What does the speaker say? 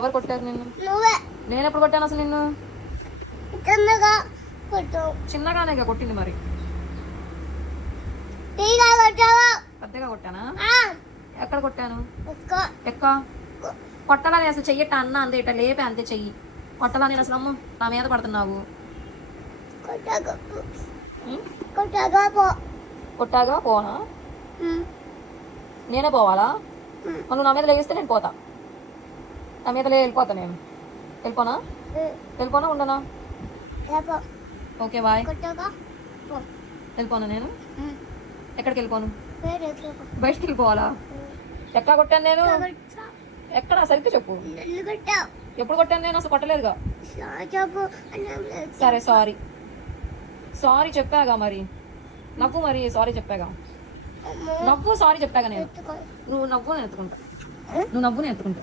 ఎవరు కొట్టారు నిన్ను? నువ్వే. నేను ఎప్పుడు కొట్టాను అసలు నిన్ను? చిన్నగా కొట్టావు. చిన్నగానే కొట్టింది మరి. పెద్దగా కొట్టానా? ఎక్కడ కొట్టాను? ఎక్క కొట్టలా నేను అసలు చెయ్యట అన్న అంతే, ఇట లేపే అంతే చెయ్యి. కొట్టలా నేను అసలు? అమ్మ నా మీద పడుతున్నావు. కొట్టాగా పోనా? నేనే పోవాలా? నువ్వు నా మీద లేగిస్తే నేను పోతా. నా మీద వెళ్ళిపోతా. నేను వెళ్ళిపోనా? వెళ్ళిపోనా ఉండనా? Okay bye. వెళ్ళిపోనా నేను? ఎక్కడికి వెళ్ళిపోను? బయటికి వెళ్ళిపోవాలా? ఎక్కడ కొట్టాను నేను? ఎక్కడ సరిగ్గా చెప్పు. ఎప్పుడు కొట్టాను నేను? అసలు కొట్టలేదుగా. సరే సారీ. సారీ చెప్పాగా మరి. నవ్వు మరి. సారీ చెప్పాగా. నవ్వు. సారీ చెప్పాగా నేను. నువ్వు నవ్వు నేను ఎత్తుకుంటా. నువ్వు నవ్వు నేను ఎత్తుకుంటా.